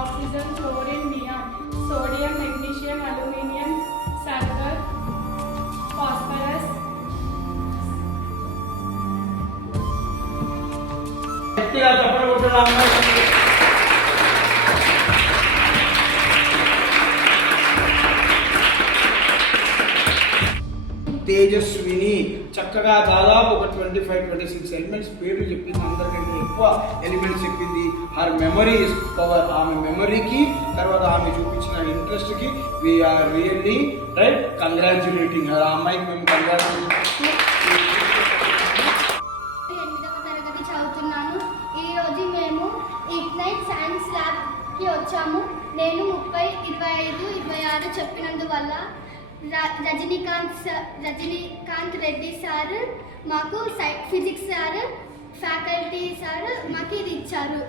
Oxygen, chlorine, neon, sodium, magnesium, aluminium, sulphur, phosphorus. Tejaswini చక్కగా దాదాపు ఒక 25-26 ఎలిమెంట్స్ పేర్లు చెప్పింది. అందరికంటే ఎక్కువ ఎలిమెంట్స్ చెప్పింది. Her memory is power. ఆమె మెమరీకి తర్వాత ఆమె చూపించిన ఇంట్రెస్ట్కి వీఆర్ రియల్లీ రైట్ కంగ్రాచులేటింగ్. ఆ అమ్మాయికి మేము కంగ్రాచులేట్. 8వ తరగతి చదువుతున్నాను. ఈరోజు మేము ఇగ్నైట్ సైన్స్ ల్యాబ్కి వచ్చాము. నేను 30, 25, 26 చెప్పినందువల్ల రజనీకాంత్ రెడ్డి సార్ మాకు ఫిజిక్స్ సార్ ఫ్యాకల్టీ సార్ మాకు ఇది ఇచ్చారు.